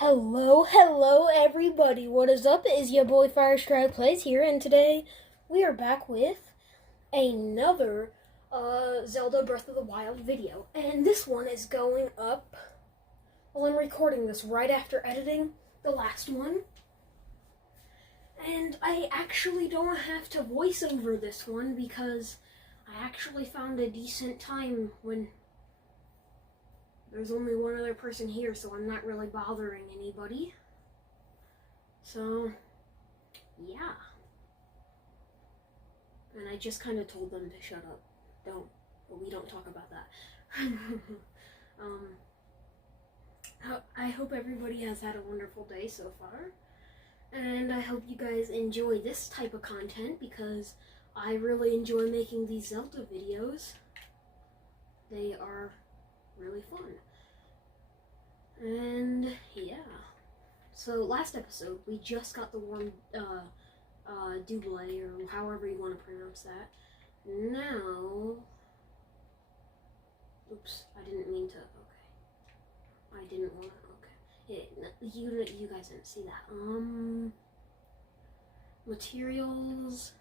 Hello everybody. What is up? It is your boy Firestrike Plays here, and today we are back with another Zelda Breath of the Wild video. And this one is going up, well, I'm recording this right after editing the last one. And I actually don't have to voice over this one because I actually found a decent time when there's only one other person here, so I'm not really bothering anybody. So, yeah. And I just kind of told them to shut up. We don't talk about that. I hope everybody has had a wonderful day so far. And I hope you guys enjoy this type of content because I really enjoy making these Zelda videos. They are really fun. And yeah. So last episode we just got the warm double, or however you want to pronounce that. Now, oops, I didn't mean to. Okay, I didn't want to. Okay, you guys didn't see that. Materials.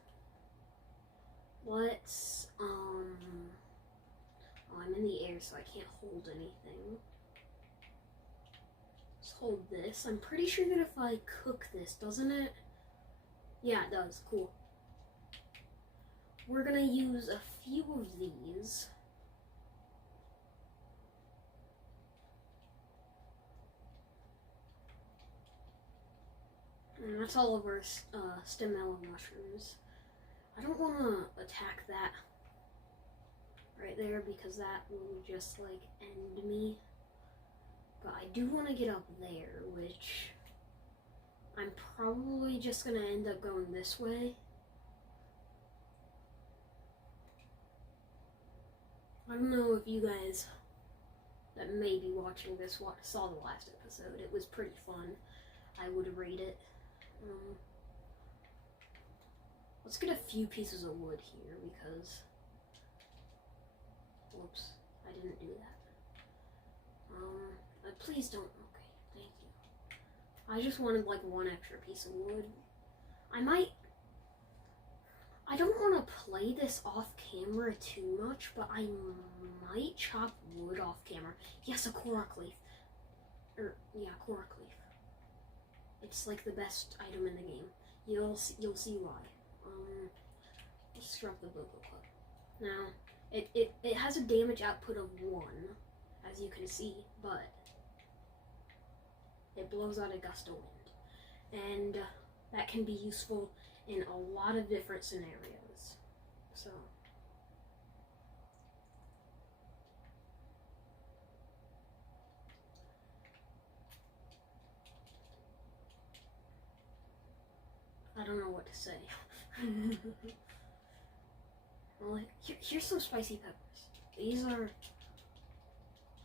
Let's oh, I'm in the air, so I can't hold anything. Let's hold this. I'm pretty sure that if I cook this, doesn't it? Yeah, it does. Cool. We're gonna use a few of these. And that's all of our stem melon mushrooms. I don't want to attack that right there because that will just like end me. But I do want to get up there, which I'm probably just going to end up going this way. I don't know if you guys that may be watching this saw the last episode. It was pretty fun. I would rate it. Let's get a few pieces of wood here because, whoops, I didn't do that. Please don't. Okay, thank you. I just wanted like one extra piece of wood. I don't want to play this off camera too much, but I might chop wood off camera. Yes, a korok leaf. Yeah, korok leaf. It's like the best item in the game. You'll see why. Let's drop the botw club. Now, it has a damage output of 1, as you can see, but it blows out a gust of wind, and that can be useful in a lot of different scenarios. So, I don't know what to say. Well, here's some spicy peppers. These are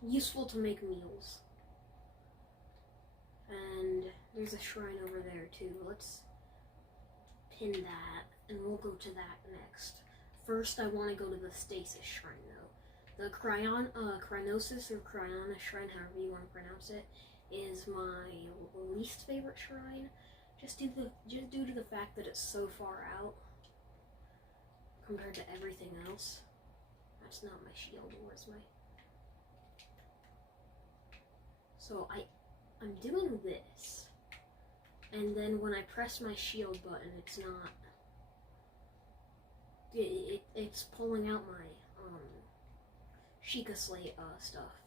useful to make meals. And there's a shrine over there too. Let's pin that, and we'll go to that next. First, I want to go to the stasis shrine though. The cryonis or cryonis shrine, however you want to pronounce it, is my least favorite shrine. Just due to the fact that it's so far out compared to everything else. That's not my shield. Where's my? So I'm doing this, and then when I press my shield button, it's not. It's pulling out my Sheikah Slate stuff.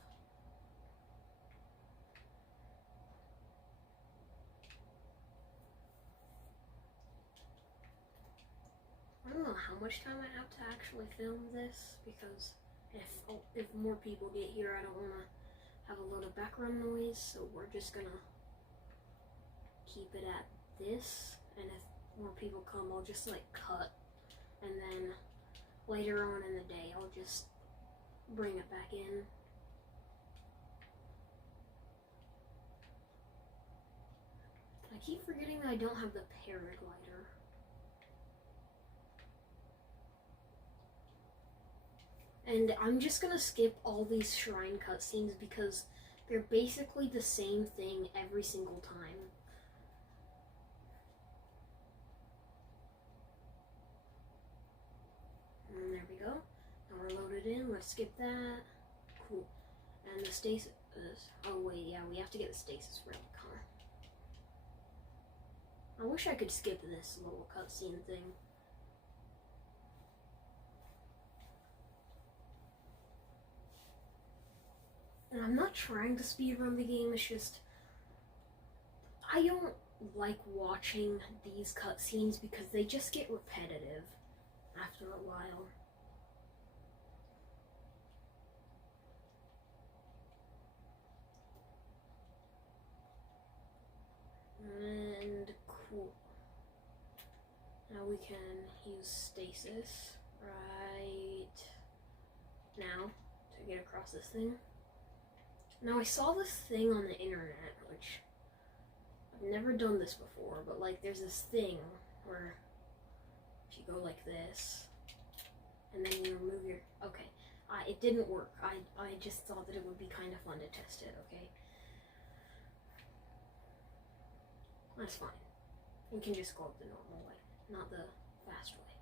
I don't know how much time I have to actually film this because if more people get here, I don't want to have a lot of background noise, so we're just gonna keep it at this, and if more people come, I'll just like cut, and then later on in the day I'll just bring it back in. I keep forgetting that I don't have the paraglider. And I'm just gonna skip all these shrine cutscenes because They're basically the same thing every single time. And there we go. Now we're loaded in. Let's skip that. Cool. And the stasis. Oh wait, yeah, we have to get the stasis relic, huh? I wish I could skip this little cutscene thing. And I'm not trying to speedrun the game, it's just I don't like watching these cutscenes because they just get repetitive after a while. And cool. Now we can use stasis right now to get across this thing. Now I saw this thing on the internet, which I've never done this before, but like there's this thing where if you go like this and then you remove your, okay, it didn't work. I just thought that it would be kind of fun to test it, okay? That's fine. We can just go up the normal way, not the fast way.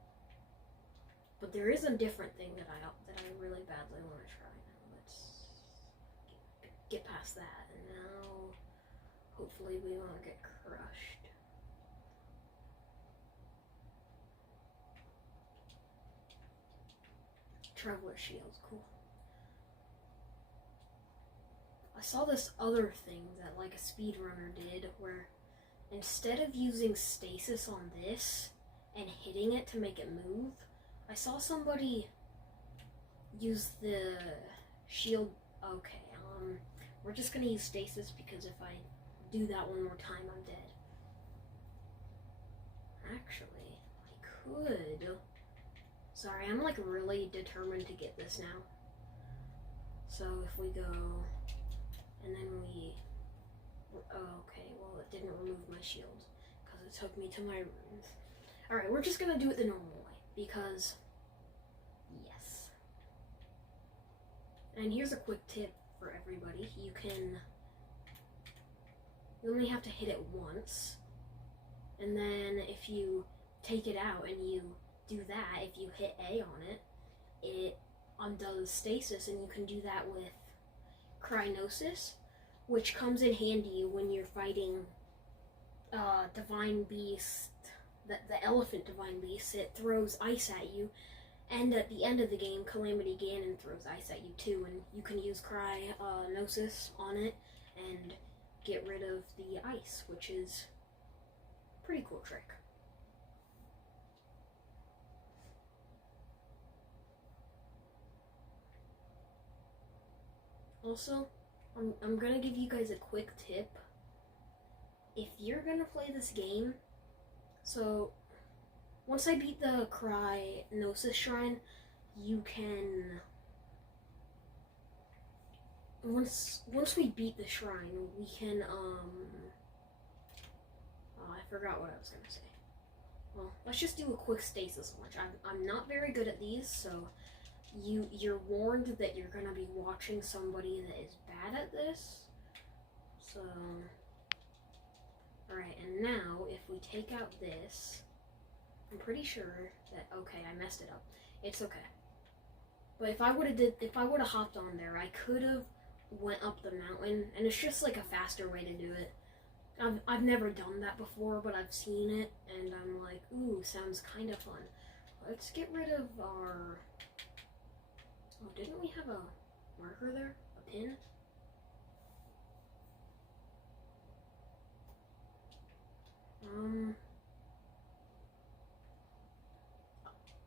But there is a different thing that I really badly want to try. Now let's get past that, and now hopefully we won't get crushed. Traveler shields, cool. I saw this other thing that like a speedrunner did where instead of using stasis on this and hitting it to make it move, I saw somebody use the shield. Okay, we're just gonna use stasis because if I do that one more time, I'm dead. Actually, I could. Sorry, I'm like really determined to get this now. So if we go, and then we, okay, well it didn't remove my shield because it took me to my runes. Alright, we're just gonna do it the normal way because, yes. And here's a quick tip for everybody. You only have to hit it once, and then if you take it out and you do that, if you hit A on it, it undoes stasis, and you can do that with cryonis, which comes in handy when you're fighting Divine Beast, the elephant Divine Beast. It throws ice at you, and at the end of the game, Calamity Ganon throws ice at you too, and you can use cryonis on it and get rid of the ice, which is a pretty cool trick. Also, I'm gonna give you guys a quick tip. If you're gonna play this game, so once I beat the cryonis shrine, you can, once we beat the shrine, we can, oh, I forgot what I was gonna say. Well, let's just do a quick stasis launch. I'm not very good at these, so you're warned that you're gonna be watching somebody that is bad at this. So, alright, and now if we take out this, I'm pretty sure that, okay, I messed it up. It's okay. But if I would have hopped on there, I could have went up the mountain, and it's just like a faster way to do it. I've never done that before, but I've seen it, and I'm like, ooh, sounds kind of fun. Let's get rid of our, oh, didn't we have a marker there? A pin?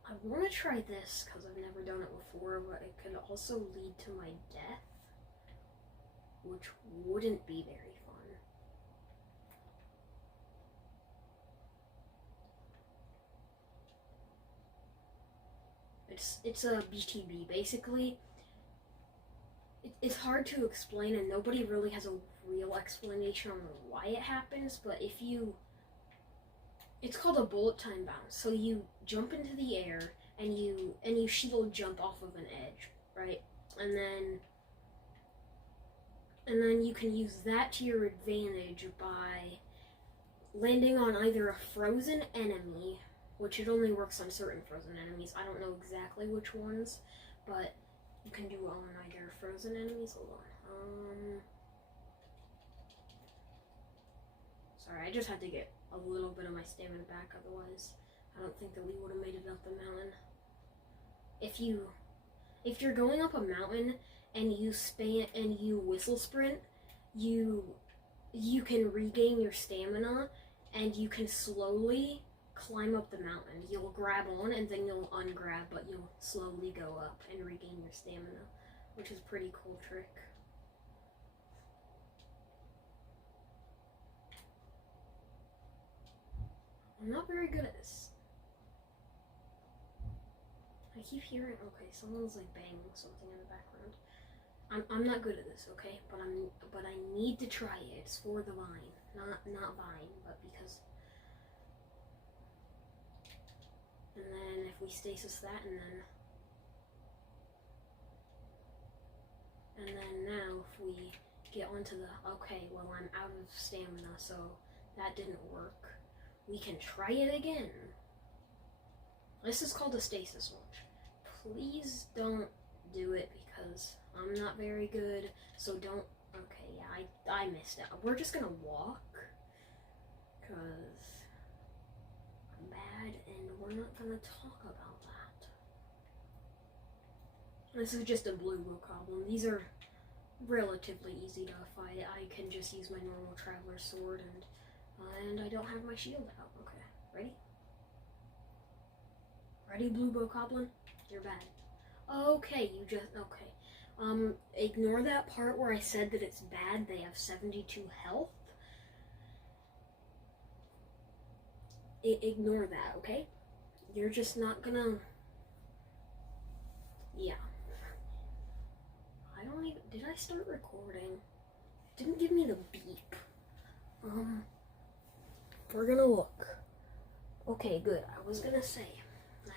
I want to try this because I've never done it before, but it could also lead to my death, which wouldn't be very fun. It's a BTB. Basically, it's hard to explain, and nobody really has a real explanation on why it happens, but if you, it's called a bullet time bounce. So you jump into the air and you shield jump off of an edge, right? And then And then you can use that to your advantage by landing on either a frozen enemy, which it only works on certain frozen enemies. I don't know exactly which ones, but you can do on either frozen enemies. Hold on. Sorry, I just had to get a little bit of my stamina back, otherwise I don't think that we would have made it up the mountain. If you're going up a mountain and you whistle sprint, you can regain your stamina and you can slowly climb up the mountain. You'll grab on and then you'll ungrab, but you'll slowly go up and regain your stamina, which is a pretty cool trick. I'm not very good at this. I keep hearing, okay, someone's like banging something in the background. I'm not good at this, okay? But I need to try it. It's for the vine. Not vine, but because. And then if we stasis that and then now if we get onto the, okay, well I'm out of stamina, so that didn't work. We can try it again. This is called a stasis launch. Please don't do it because I'm not very good, so don't. Okay, yeah, I missed out. We're just gonna walk because I'm bad and we're not gonna talk about that. This is just a blue bokoblin. These are relatively easy to fight. I can just use my normal traveler sword and I don't have my shield out. Okay, ready? Ready, blue bokoblin? You're bad. Okay, okay. Ignore that part where I said that it's bad. They have 72 health. Ignore that, okay? You're just not gonna... Yeah. I don't even... Did I start recording? It didn't give me the beep. We're gonna look. Okay, good. I was gonna say,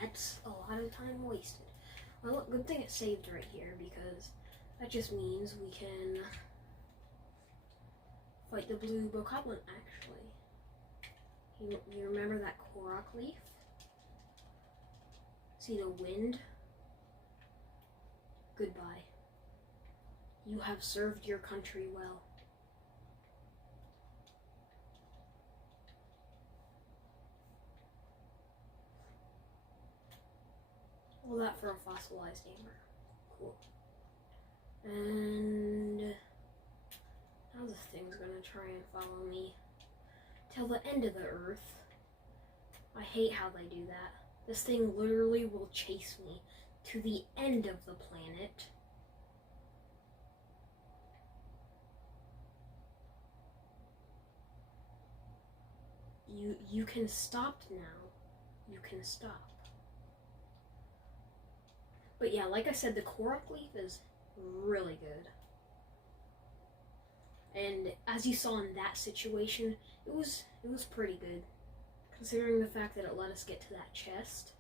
that's a lot of time wasted. Well, look, good thing it saved right here, because that just means we can fight the blue bokoblin, actually. You remember that Korok leaf? See the wind? Goodbye. You have served your country well. All that for a fossilized amber. Cool. And now this thing's gonna try and follow me till the end of the earth. I hate how they do that. This thing literally will chase me to the end of the planet. You can stop now. You can stop. But yeah, like I said, the Korok leaf is really good. And as you saw in that situation, it was pretty good, considering the fact that it let us get to that chest.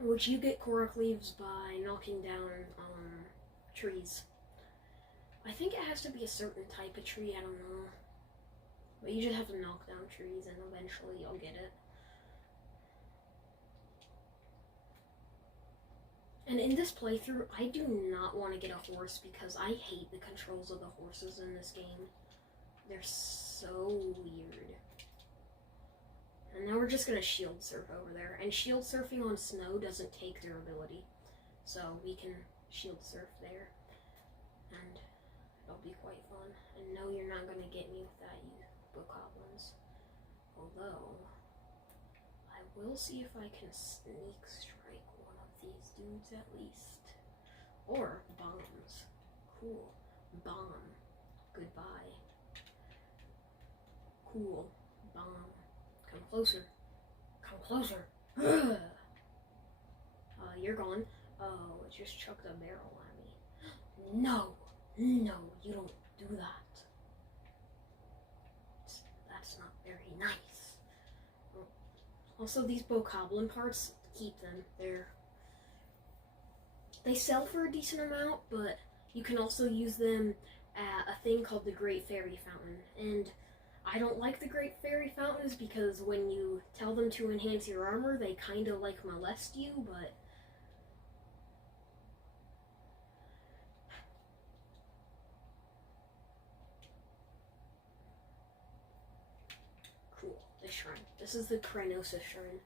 Which you get Korok leaves by knocking down trees. I think it has to be a certain type of tree, I don't know. But you just have to knock down trees and eventually you'll get it. And in this playthrough, I do not want to get a horse because I hate the controls of the horses in this game. They're so weird. And now we're just going to shield surf over there. And shield surfing on snow doesn't take durability. So we can shield surf there. And it'll be quite fun. And no, you're not going to get me with that, you bokoblins. Although, I will see if I can sneak strike one of these dudes at least. Or bombs. Cool. Bomb. Goodbye. Cool. Bomb. Come closer. Come closer. You're gone. Oh, it just chucked a barrel at me. No. No, you don't do that. That's not very nice. Also, these bokoblin parts, keep them. They sell for a decent amount, but you can also use them at a thing called the Great Fairy Fountain. And I don't like the Great Fairy Fountains because when you tell them to enhance your armor, they kind of like molest you, but cool, this shrine. This is the cryonis shrine.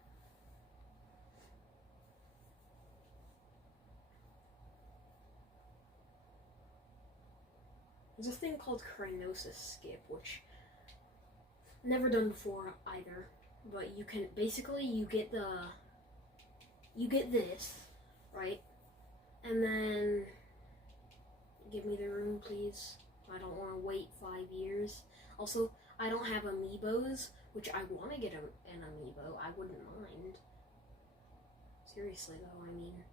There's a thing called cryonis skip, which I've never done before either. But you can basically you get this, right? And then give me the room, please. I don't want to wait 5 years. Also, I don't have amiibos, which I want to get an amiibo. I wouldn't mind. Seriously though, I mean,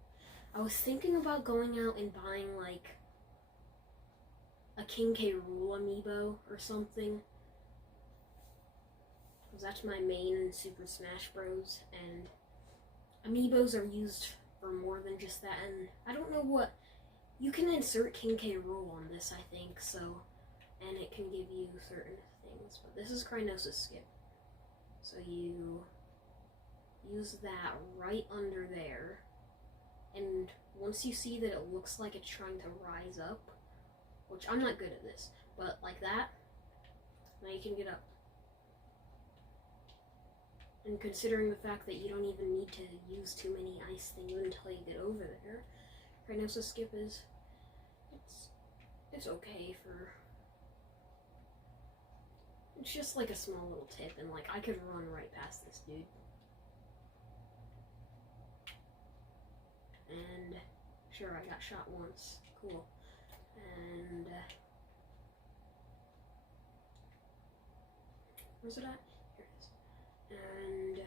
I was thinking about going out and buying like a King K. Rool amiibo or something. Because that's my main in Super Smash Bros. And amiibos are used for more than just that. And I don't know what... You can insert King K. Rool on this, I think, so... And it can give you certain things. But this is cryonis skip. So you use that right under there. And once you see that it looks like it's trying to rise up, which I'm not good at this, but like that, now you can get up. And considering the fact that you don't even need to use too many ice things until you get over there, cryonis skip is, it's okay for, it's just like a small little tip, and like I could run right past this dude. And sure, I got shot once, cool. And where's it at? Here it is. And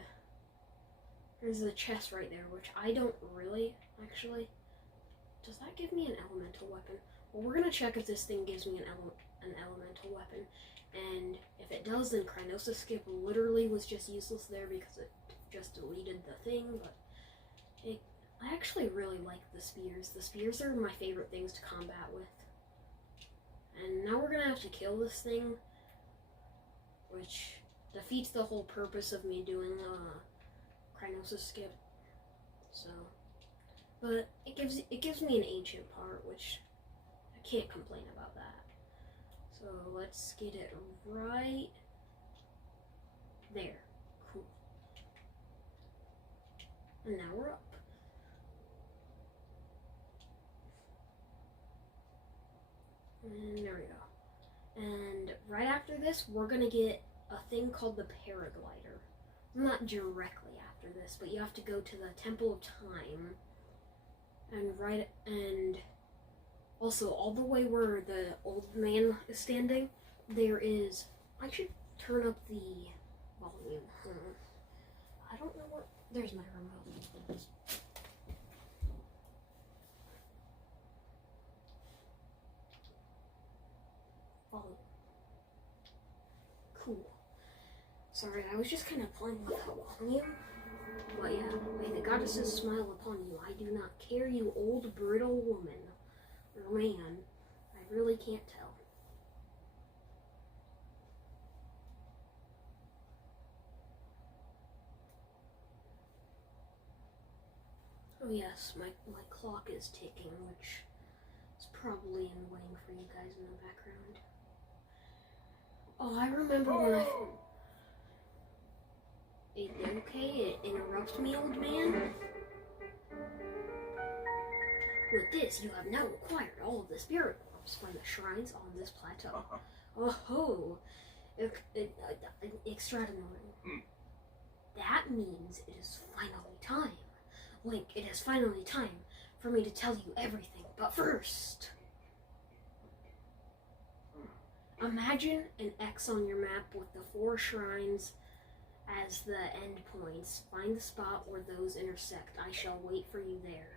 there's the chest right there, which I don't really actually. Does that give me an elemental weapon? Well, we're gonna check if this thing gives me an elemental weapon, and if it does, then cryonis skip literally was just useless there because it just deleted the thing. But I actually really like the spears. The spears are my favorite things to combat with. And now we're gonna have to kill this thing, which defeats the whole purpose of me doing cryonis skip. So, but it gives me an ancient part, which I can't complain about that. So let's get it right there. Cool. And now we're up. And there we go. And right after this, we're gonna get a thing called the paraglider. Not directly after this, but you have to go to the Temple of Time. And also all the way where the old man is standing, there is. I should turn up the volume. I don't know what. There's my remote. Volume. Cool. Sorry, I was just kind of playing with the volume. But yeah, may the goddesses smile upon you. I do not care, you old brittle woman. Or man. I really can't tell. Oh yes, my clock is ticking, which is probably annoying for you guys in the background. Oh, I remember when I... Okay, it interrupts me, old man. With this, you have now acquired all of the spirit orbs from the shrines on this plateau. Oh ho! Extraordinary. That means it is finally time. Link, it is finally time for me to tell you everything. But first, imagine an X on your map with the 4 shrines as the endpoints. Find the spot where those intersect. I shall wait for you there.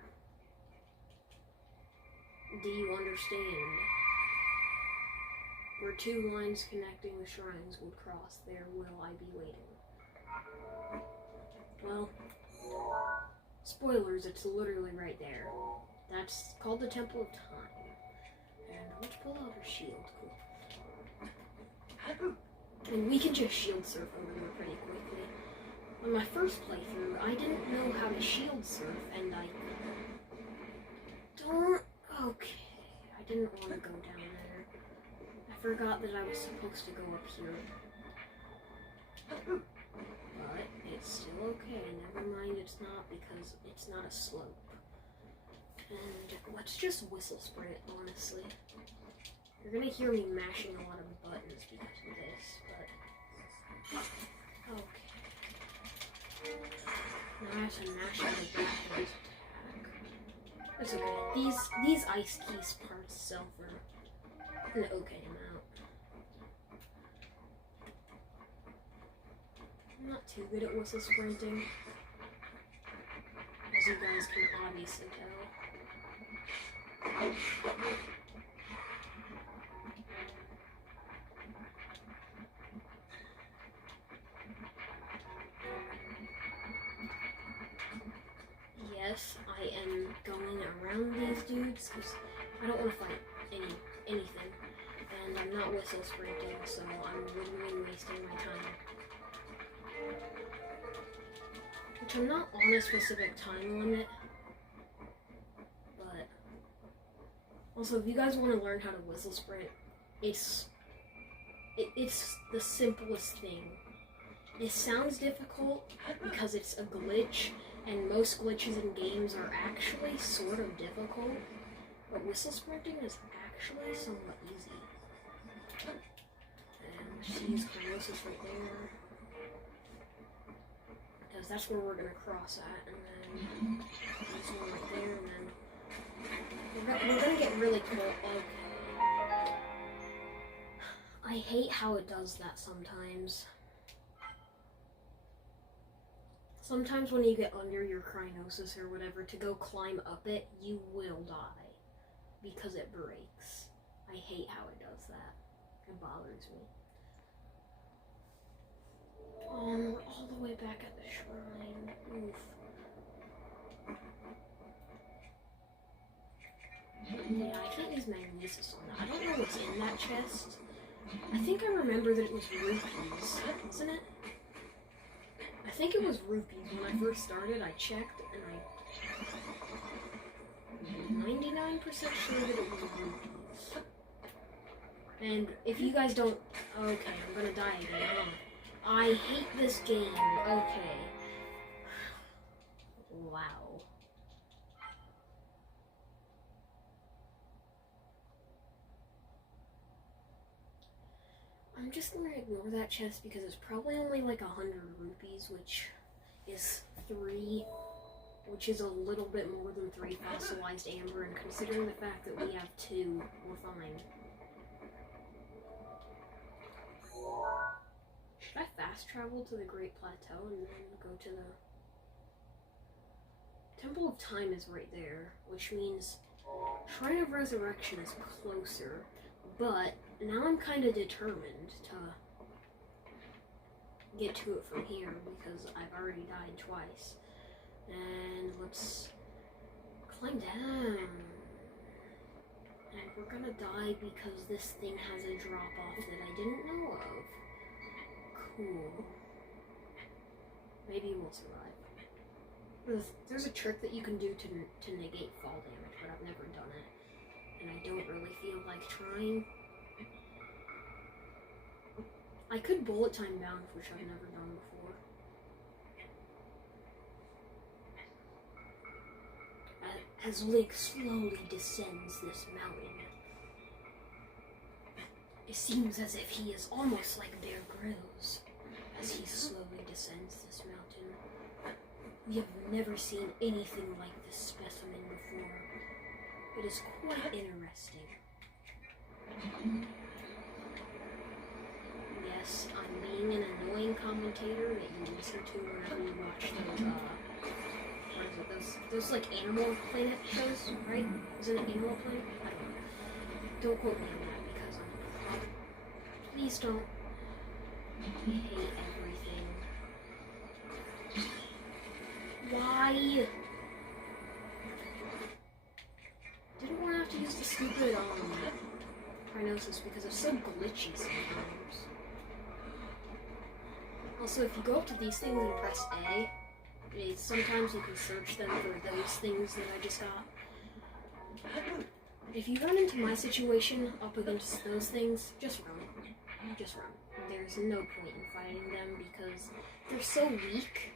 Do you understand? Where 2 lines connecting the shrines would cross, there will I be waiting. Well, spoilers, it's literally right there. That's called the Temple of Time. And let's pull out our shield. Cool. And we can just shield surf over there pretty quickly. On my first playthrough, I didn't know how to shield surf, and I don't... Okay, I didn't want to go down there. I forgot that I was supposed to go up here. But it's still okay. Never mind, it's not, because it's not a slope. And let's just whistle sprint, honestly. You're gonna hear me mashing a lot of buttons because of this, but... Okay. Now I have to mash out a backwards attack. That's okay. These ice keys parts itself are an okay amount. I'm not too good at whistle sprinting, as you guys can obviously tell. Yes, I am going around these dudes because I don't want to fight anything, and I'm not whistle sprinting, so I'm literally wasting my time. Which I'm not on a specific time limit, but also if you guys want to learn how to whistle sprint, it's the simplest thing. It sounds difficult because it's a glitch, and most glitches in games are actually sort of difficult, but whistle sprinting is actually somewhat easy. And let's use cryonis right there, because that's where we're going to cross at, and then use one right there, and then we're going to get really cool. Okay. I hate how it does that sometimes. Sometimes when you get under your cryonis or whatever, to go climb up it, you will die. Because it breaks. I hate how it does that. It bothers me. We're all the way back at the shrine. Oof. Yeah, I can't use magnesis on that. I don't know what's in that chest. I think I remember that it was rupees, wasn't it? I think it was rupees. When I first started, I checked, and I'm 99% sure that it was rupees. And if you guys don't... Okay, I'm gonna die again, huh? I hate this game. Okay. Wow. I'm just gonna ignore that chest because it's probably only like 100 rupees, which is a little bit more than 3 fossilized amber, and considering the fact that we have 2, we're fine. Should I fast travel to the Great Plateau and then go to the... Temple of Time is right there, which means Shrine of Resurrection is closer, but now I'm kind of determined to get to it from here because I've already died twice. And let's climb down. And we're gonna die because this thing has a drop-off that I didn't know of. Cool. Maybe we'll survive. There's a trick that you can do to negate fall damage, but I've never done it. And I don't really feel like trying. I could bullet time down, which I've never done before. As Link slowly descends this mountain, it seems as if he is almost like Bear Grylls as he slowly descends this mountain. We have never seen anything like this specimen before. It is quite interesting. Yes, I'm being an annoying commentator that you listen to whenever you watch those like Animal Planet shows, right? Isn't it Animal Planet? I don't know. Don't quote me on that because please don't. I hate everything. Why? Didn't want to have to use the stupid cryonis because it's so glitchy sometimes. Also, if you go up to these things and press A, sometimes you can search them for those things that I just got. If you run into my situation up against those things, just run. Just run. There's no point in fighting them because they're so weak.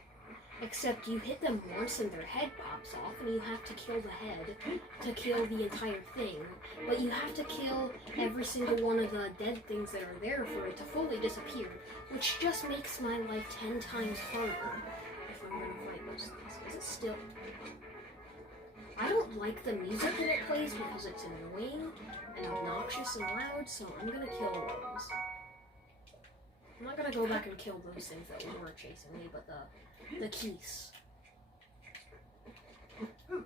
Except you hit them once and their head pops off and you have to kill the head to kill the entire thing. But you have to kill every single one of the dead things that are there for it to fully disappear, which just makes my life 10 times harder if I'm going to fight those things. Because it's still... I don't like the music that it plays because it's annoying and obnoxious and loud, so I'm going to kill those. I'm not going to go back and kill those things that were chasing me, but the keys. And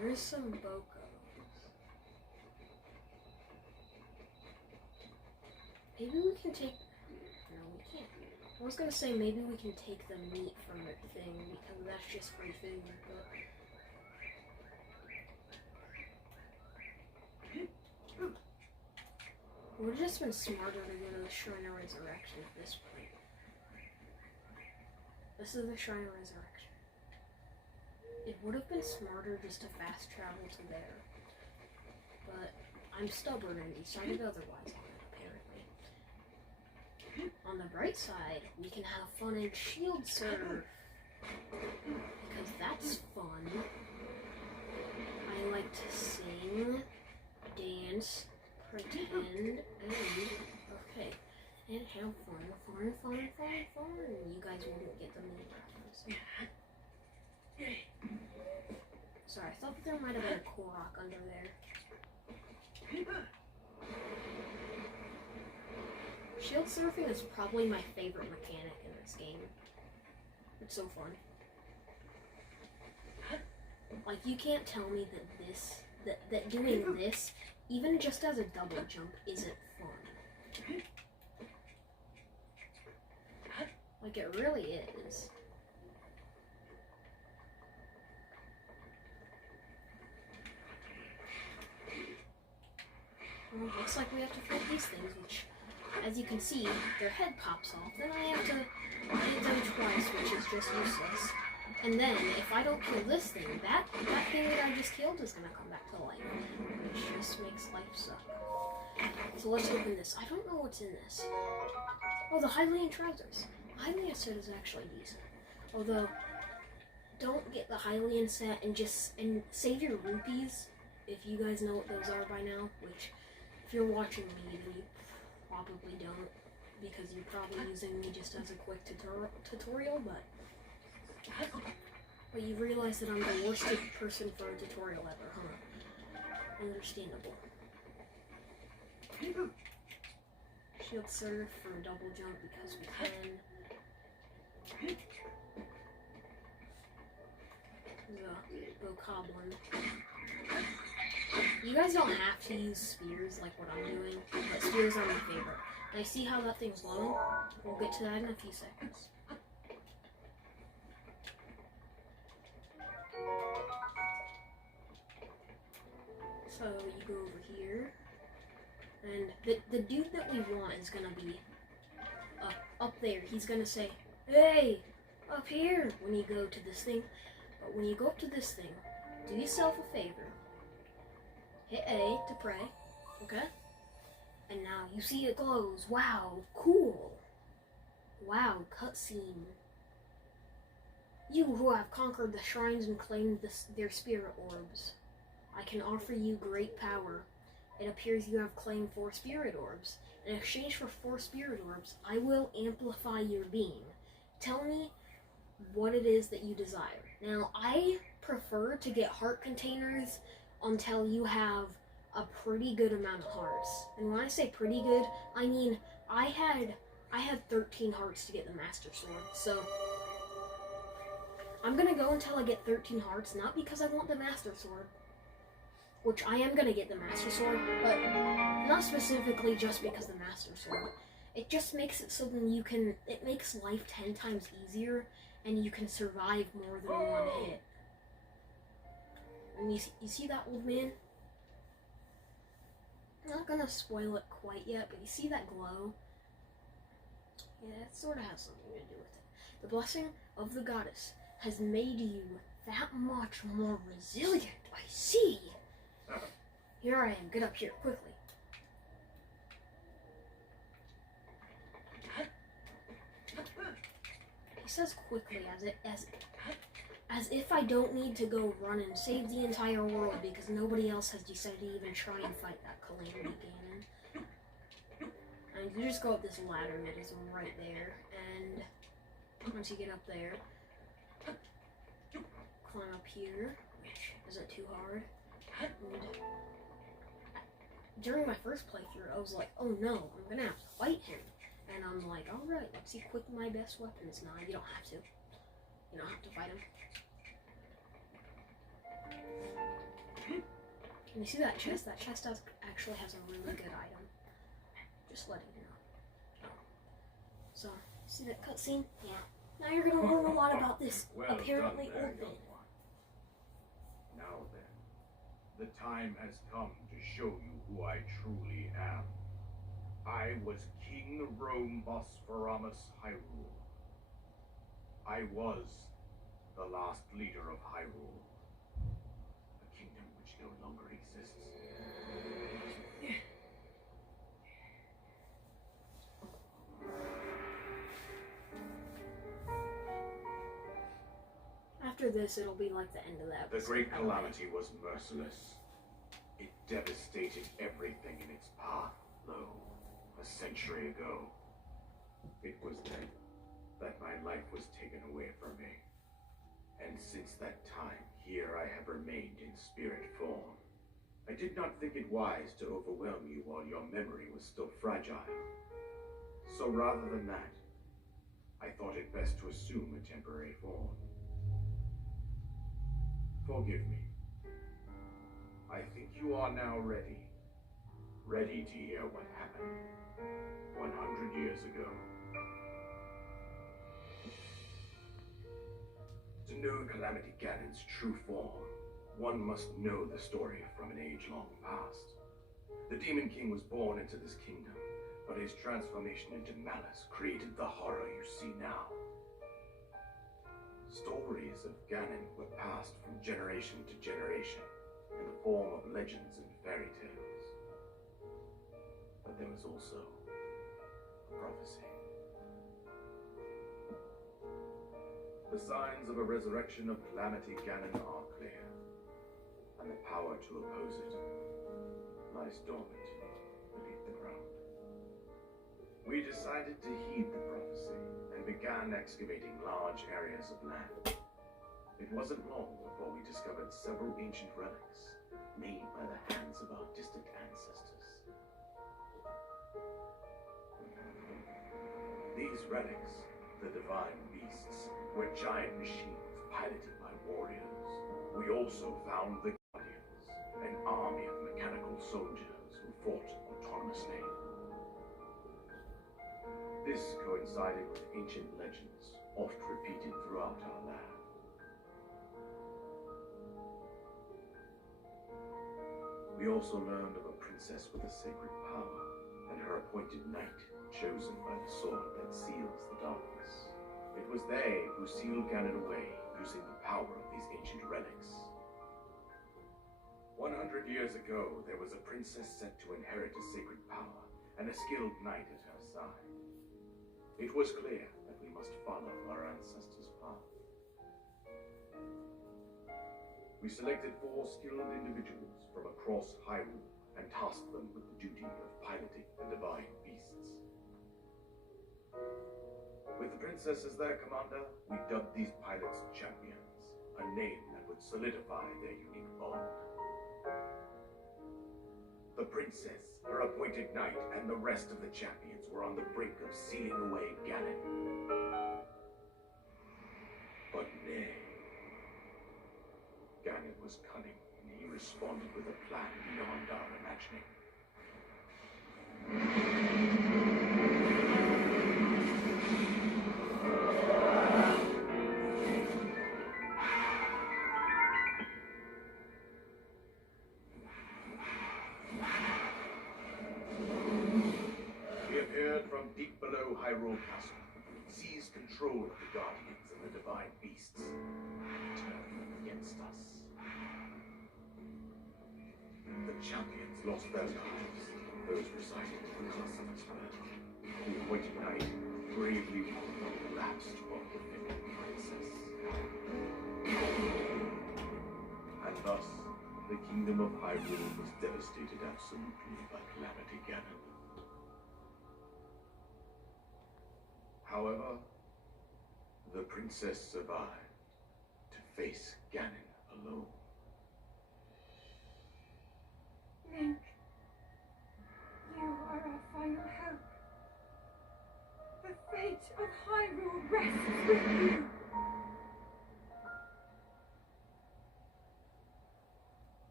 there's some botws. Maybe we can take... No, we can't. I was gonna say maybe we can take the meat from the thing because that's just free food, but... It would have just been smarter to go to the Shrine of Resurrection at this point. This is the Shrine of Resurrection. It would have been smarter just to fast travel to there. But I'm stubborn and decided otherwise on it, apparently. On the bright side, we can have fun and shield surf. Because that's fun. I like to sing, dance, pretend, and okay, and have fun. You guys wouldn't get the main reference. Sorry, I thought there might have been a Korok under there. Shield surfing is probably my favorite mechanic in this game. It's so fun. Like, you can't tell me that doing this, even just as a double jump, isn't fun. Like, it really is. Well, looks like we have to fight these things, which, as you can see, their head pops off. Then I have to hit them twice, which is just useless. And then, if I don't kill this thing, that thing that I just killed is going to come back to life, which just makes life suck. So let's open this. I don't know what's in this. Oh, the Hylian trousers. Hylian set is actually decent. Although, don't get the Hylian set and save your rupees, if you guys know what those are by now, which, if you're watching me, then you probably don't, because you're probably using me just as a quick tutorial, but you realize that I'm the worst person for a tutorial ever, huh? Understandable. Shield surf for a double jump because we can. Go Coblin. You guys don't have to use spears like what I'm doing, but spears are my favorite. And I see how that thing's glowing. We'll get to that in a few seconds. So you go over here, and the dude that we want is gonna be up there. He's gonna say, "Hey, up here," when you go to this thing. But when you go up to this thing, do yourself a favor. Hit A to pray, okay? And now you see it glows. Wow, cool. Wow, cutscene. You who have conquered the shrines and claimed their spirit orbs, I can offer you great power. It appears you have claimed 4 spirit orbs. In exchange for 4 spirit orbs, I will amplify your being. Tell me what it is that you desire. Now, I prefer to get heart containers until you have a pretty good amount of hearts. And when I say pretty good, I mean I had 13 hearts to get the Master Sword. So I'm gonna go until I get 13 hearts, not because I want the Master Sword, which I am gonna get the Master Sword, but not specifically just because the Master Sword. It just makes it so then it makes life 10 times easier, and you can survive more than one hit. And you see that old man? I'm not gonna spoil it quite yet, but you see that glow? Yeah, it sort of has something to do with it. The blessing of the goddess has made you that much more resilient, I see. Here I am, get up here, quickly. He says quickly as if I don't need to go run and save the entire world because nobody else has decided to even try and fight that calamity Ganon. And you just go up this ladder that is right there, and once you get up there, climb up here, which isn't too hard. And during my first playthrough, I was like, oh no, I'm gonna have to fight him. And I'm like, alright, let's equip my best weapons. Nah, you don't have to. You don't have to fight him. And you see that chest? That chest actually has a really good item. Just letting you know. So, see that cutscene? Yeah. Now you're gonna learn a lot about this apparently old man. Now then, the time has come to show you who I truly am. I was King Rome Bosphoramus Hyrule. I was the last leader of Hyrule, a kingdom which no longer exists. After this, it'll be like the end of that. The Great Calamity was merciless. It devastated everything in its path, lo, a century ago. It was then that my life was taken away from me. And since that time, here I have remained in spirit form. I did not think it wise to overwhelm you while your memory was still fragile. So rather than that, I thought it best to assume a temporary form. Forgive me. I think you are now ready. Ready to hear what happened 100 years ago. To know Calamity Ganon's true form, one must know the story from an age long past. The Demon King was born into this kingdom, but his transformation into malice created the horror you see now. Stories of Ganon were passed from generation to generation in the form of legends and fairy tales. But there was also a prophecy. The signs of a resurrection of Calamity Ganon are clear, and the power to oppose it lies dormant beneath the ground. We decided to heed the prophecy and began excavating large areas of land. It wasn't long before we discovered several ancient relics made by the hands of our distant ancestors. These relics, the divine beasts, were giant machines piloted by warriors. We also found the Guardians, an army of mechanical soldiers who fought autonomously. This coincided with ancient legends, oft repeated throughout our land. We also learned of a princess with a sacred power, and her appointed knight, chosen by the sword that seals the darkness. It was they who sealed Ganon away, using the power of these ancient relics. 100 years ago, there was a princess set to inherit a sacred power, and a skilled knight at her side. It was clear that we must follow our ancestors' path. We selected 4 skilled individuals from across Hyrule and tasked them with the duty of piloting the divine beasts. With the princess as their commander, we dubbed these pilots champions, a name that would solidify their unique bond. The princess, her appointed knight, and the rest of the champions were on the brink of sealing away Ganon. But nay. Ganon was cunning, and he responded with a plan beyond our imagining. returned from deep below Hyrule Castle, seized control of the Guardians and the Divine Beasts, and turned them against us. The champions lost their lives, those residing in the castle as well. The appointed knight bravely won the last of the defending princess. And thus, the kingdom of Hyrule was devastated absolutely by Calamity Ganon. However, the princess survived to face Ganon alone. Link, you are our final hope. The fate of Hyrule rests with you.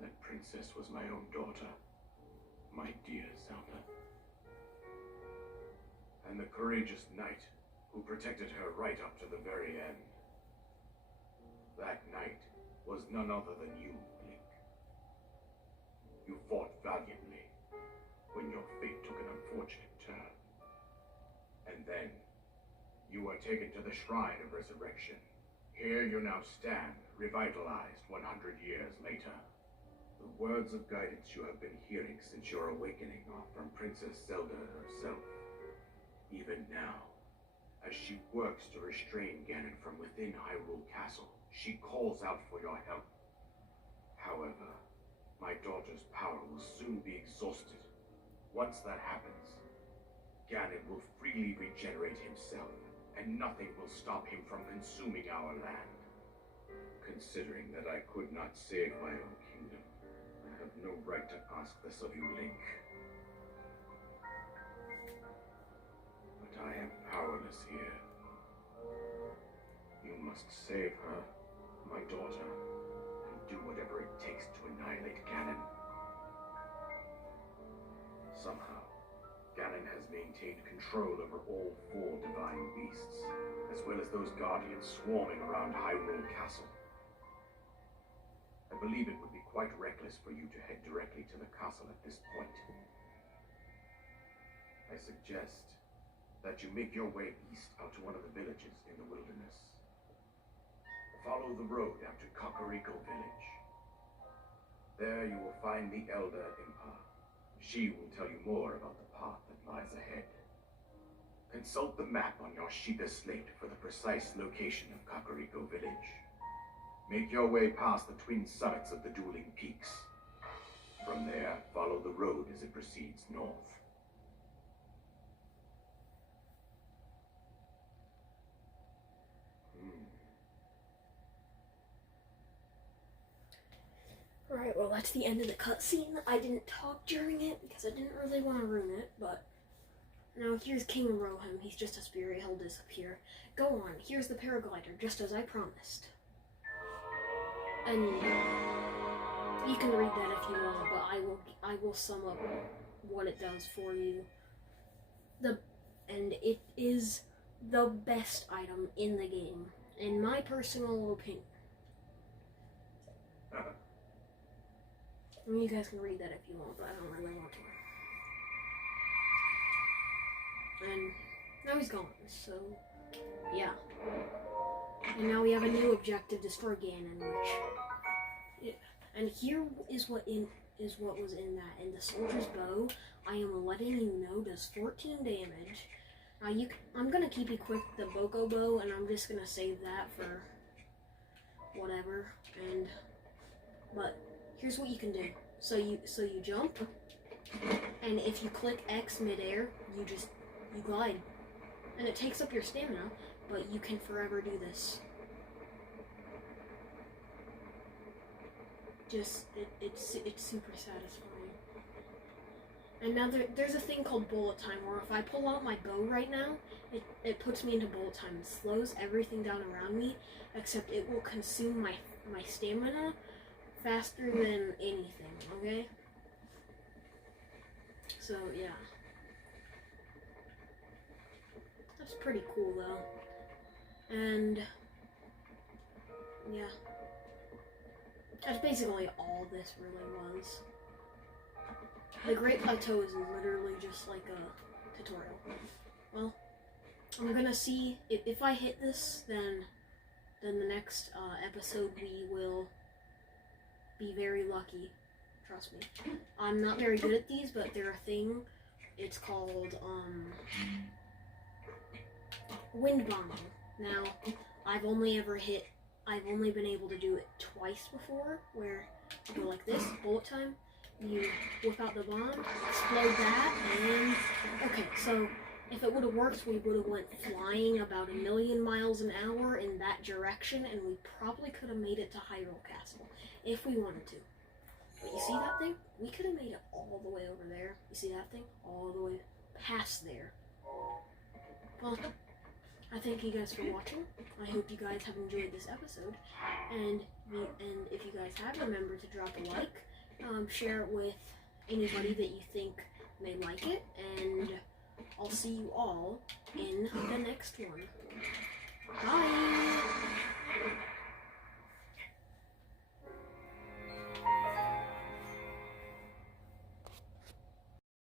That princess was my own daughter, my dear Zelda. And the courageous knight who protected her right up to the very end. That knight was none other than you, Link. You fought valiantly when your fate took an unfortunate turn. And then you were taken to the Shrine of Resurrection. Here you now stand, revitalized 100 years later. The words of guidance you have been hearing since your awakening are from Princess Zelda herself. Even now, as she works to restrain Ganon from within Hyrule Castle, she calls out for your help. However, my daughter's power will soon be exhausted. Once that happens, Ganon will freely regenerate himself, and nothing will stop him from consuming our land. Considering that I could not save my own kingdom, I have no right to ask this of you, Link. But I am powerless here. You must save her, my daughter, and do whatever it takes to annihilate Ganon. Somehow, Ganon has maintained control over all 4 divine beasts, as well as those guardians swarming around Hyrule Castle. I believe it would be quite reckless for you to head directly to the castle at this point. I suggest that you make your way east out to one of the villages in the wilderness. Follow the road out to Kakariko Village. There you will find the Elder Impa. She will tell you more about the path that lies ahead. Consult the map on your Sheikah slate for the precise location of Kakariko Village. Make your way past the twin summits of the dueling peaks. From there, follow the road as it proceeds north. Alright, well that's the end of the cutscene. I didn't talk during it because I didn't really want to ruin it, but now here's King Roham. He's just a spirit, he'll disappear. Go on, here's the paraglider, just as I promised. And you can read that if you want, but I will sum up what it does for you. And it is the best item in the game, in my personal opinion. I mean, you guys can read that if you want, but I don't really want to. And now he's gone, so yeah. And now we have a new objective, destroy Ganon, which, yeah. And here is what was in that. In the soldier's bow, I am letting you know does 14 damage. Now I'm gonna keep equipped the botw bow, and I'm just gonna save that for whatever. But here's what you can do. So you jump, and if you click X midair, you glide, and it takes up your stamina, but you can forever do this. It's super satisfying. And now there's a thing called bullet time, where if I pull out my bow right now, it puts me into bullet time. It slows everything down around me, except it will consume my stamina faster than anything, okay? So, yeah. That's pretty cool, though. And, yeah. That's basically all this really was. The Great Plateau is literally just like a tutorial. Well, I'm gonna see if I hit this, then the next episode we will be very lucky. Trust me. I'm not very good at these, but they're a thing. It's called wind bombing. Now, I've only been able to do it twice before, where you go like this, bullet time, you whip out the bomb, explode that, and okay, so if it would have worked, we would have went flying about 1,000,000 miles an hour in that direction, and we probably could have made it to Hyrule Castle, if we wanted to. But you see that thing? We could have made it all the way over there. You see that thing? All the way past there. Well, I thank you guys for watching. I hope you guys have enjoyed this episode. And if you guys have, remember to drop a like. Share it with anybody that you think may like it. And I'll see you all in the next one. Bye!